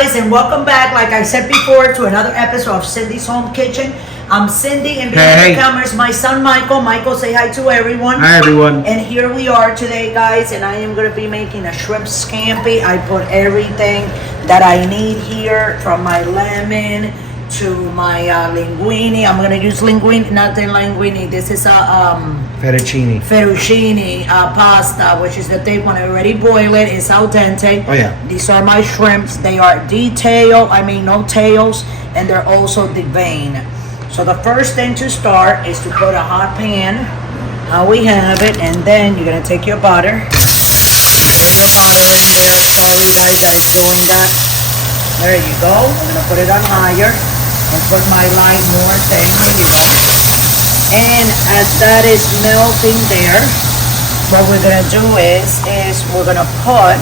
guys, and welcome back, like I said before, to another episode of Cindy's Home Kitchen. I'm Cindy, and behind the camera is my son Michael. Michael, say hi to everyone. Hi everyone. And here we are today, guys, and I am going to be making a shrimp scampi. I put everything that I need here, from my lemon to my linguine. I'm going to use linguine, not the linguine. This is a fettuccine pasta, which is the thick one. I already boiled it. It's al dente. Oh yeah. These are my shrimps. They are detailed. I mean, no tails, and they're also deveined. So the first thing to start is to put a hot pan, how we have it, and then you're gonna take your butter. Put your butter in there. Sorry guys that I'm doing that. There you go. I'm gonna put it on higher and put my light more thing. There you go. And as that is melting there, what we're gonna do is we're gonna put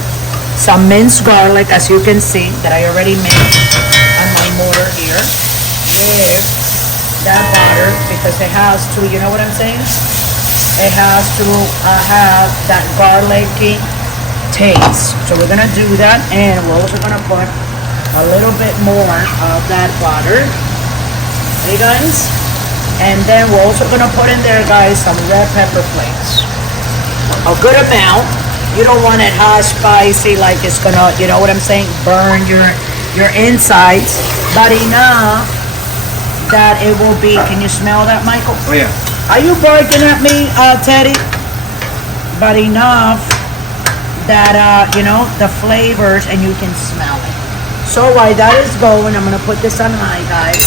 some minced garlic, as you can see, that I already made on my mortar here, with that butter, because it has to, you know what I'm saying? It has to have that garlicky taste. So we're gonna do that, and we're also gonna put a little bit more of that butter. Hey guys? And then we're also gonna put in there, guys, some red pepper flakes. A good amount. You don't want it hot, spicy, like it's gonna, you know what I'm saying, burn your insides, but enough that it will be. Can you smell that, Michael? Oh yeah. Are you barking at me, Teddy? But enough that you know, the flavors, and you can smell it. So while that is going, I'm gonna put this on high, guys.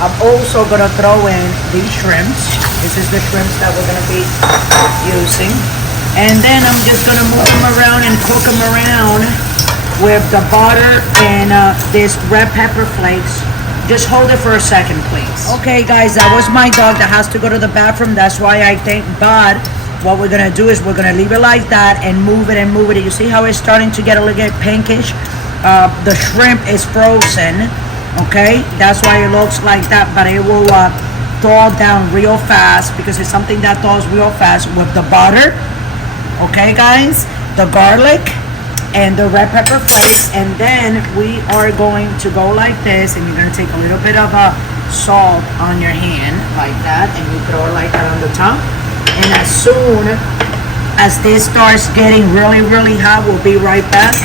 I'm also gonna throw in these shrimps. This is the shrimps that we're gonna be using, and then I'm just gonna move them around and cook them around with the butter and this red pepper flakes. Just hold it for a second, please. Okay, guys, that was my dog that has to go to the bathroom. That's why I think, but what we're gonna do is we're gonna leave it like that and move it and move it. You see how it's starting to get a little bit pinkish? The shrimp is frozen, okay? That's why it looks like that, but it will thaw down real fast, because it's something that thaws real fast with the butter, okay, guys? The garlic and the red pepper flakes, and then we are going to go like this, and you're going to take a little bit of salt on your hand like that, and you throw it like that on the top. And as soon as this starts getting really, really hot, we'll be right back,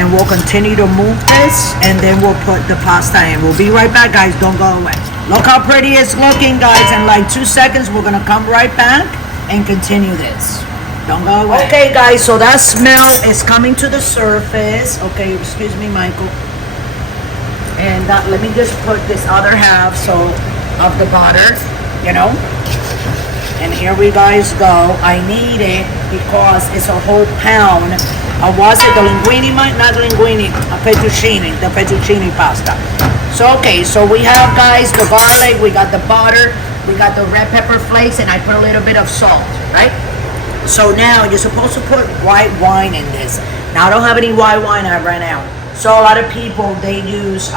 and we'll continue to move this, and then we'll put the pasta in. We'll be right back, guys. Don't go away. Look how pretty it's looking, guys. In like 2 seconds, we're going to come right back and continue this. Don't go away. Okay, guys, so that smell is coming to the surface. Okay, excuse me, Michael. And let me just put this other half of the butter, you know. And here we guys go. I need it because it's a whole pound. Was it the linguine? Not linguine, a fettuccine, the fettuccine pasta. So, okay, so we have, guys, the garlic, we got the butter, we got the red pepper flakes, and I put a little bit of salt, right? So now you're supposed to put white wine in this. Now I don't have any white wine, I ran out. So a lot of people, they use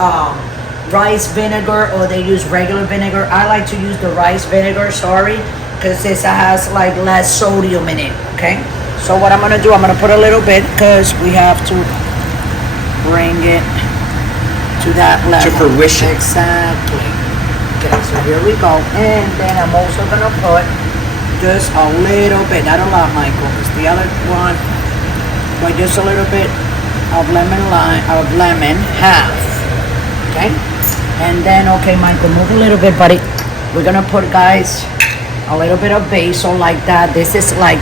rice vinegar, or they use regular vinegar. I like to use the rice vinegar, sorry, because this has like less sodium in it, okay? So what I'm gonna do, I'm gonna put a little bit, because we have to bring it to that level. To fruition. Exactly. Okay, so here we go. And then I'm also gonna put just a little bit, not a lot, Michael, it's the other one, but just a little bit of lemon, half, okay? And then, okay, Michael, move a little bit, buddy. We're gonna put, guys, a little bit of basil like that. This is like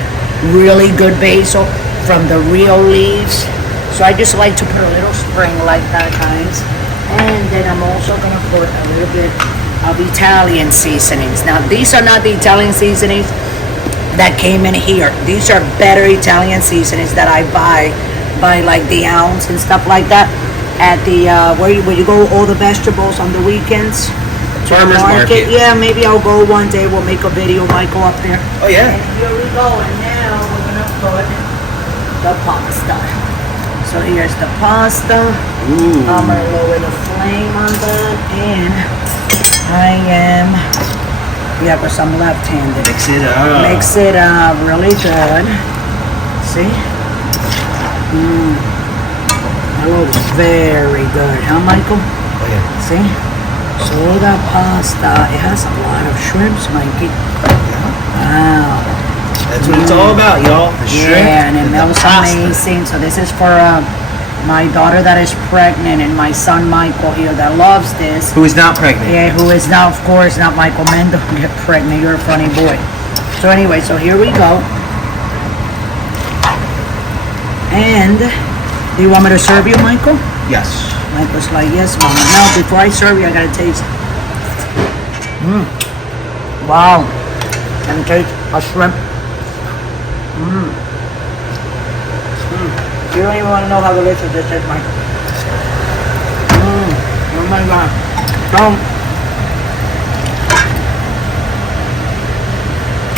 really good basil from the real leaves. So I just like to put a little spring like that, guys. And then I'm also gonna put a little bit of Italian seasonings. Now these are not the Italian seasonings that came in here. These are better Italian seasonings that I buy by like the ounce and stuff like that at the where you go all the vegetables on the weekends. Farmers market. Yeah, maybe I'll go one day. We'll make a video, Michael, up there. Oh yeah. And here we go. And now we're gonna put the pasta. So here's the pasta. Ooh. I'm gonna lower the flame on that, and yeah, for some left-handed. Mix it up. Mix it up really good. See? That looks very good, huh, Michael? Oh, yeah. See? So that pasta, it has a lot of shrimps, Mikey. Wow. That's what it's all about, y'all. The shrimp. Yeah, and it the smells pasta. amazing. So this is for my daughter that is pregnant and my son Michael here that loves this. Who is not pregnant? Yeah, who is now, of course, not Michael. Men don't get pregnant. You're a funny boy. So anyway, so here we go. And do you want me to serve you, Michael? Yes. Michael's like, yes, Mama. Now, before I serve you, I gotta taste. Wow. Can you taste a shrimp? You don't even want to know how delicious this is, Mike. Oh my God. So,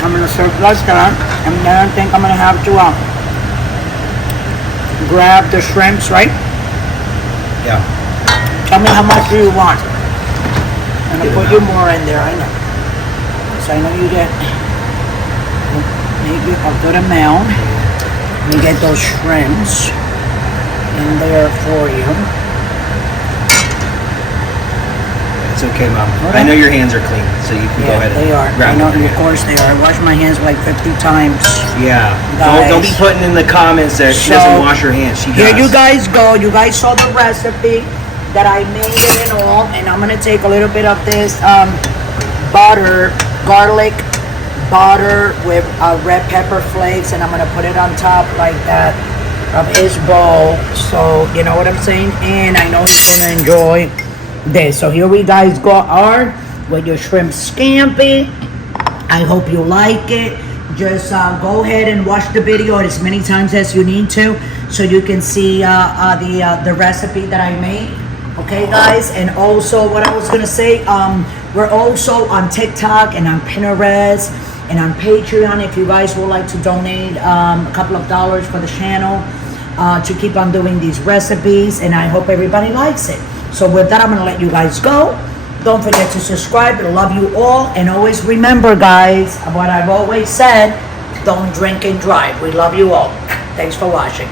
I'm gonna serve like that, and then I think I'm gonna have to grab the shrimps, right? Yeah. Tell me how much do you want? I'm gonna put you more in there, I know. So I know you get maybe a good amount. Let me get those shrimps in there for you. It's okay, Mom. Okay. I know your hands are clean, so you can go ahead and they are. I grab know, them. of course they are. I wash my hands like 50 times. Yeah. Guys. Don't be putting in the comments that she doesn't wash her hands. She does. Here you guys go. You guys saw the recipe that I made it and all. And I'm going to take a little bit of this butter, garlic butter with red pepper flakes. And I'm going to put it on top like that of his bowl. So, you know what I'm saying? And I know he's going to enjoy this. So here we guys go are with your shrimp scampi. I hope you like it. Just go ahead and watch the video as many times as you need to, so you can see the recipe that I made. Okay, guys. And also, what I was gonna say, we're also on TikTok and on Pinterest and on Patreon. If you guys would like to donate a couple of dollars for the channel to keep on doing these recipes, and I hope everybody likes it. So with that, I'm gonna let you guys go. Don't forget to subscribe. I love you all. And always remember, guys, what I've always said, don't drink and drive. We love you all. Thanks for watching.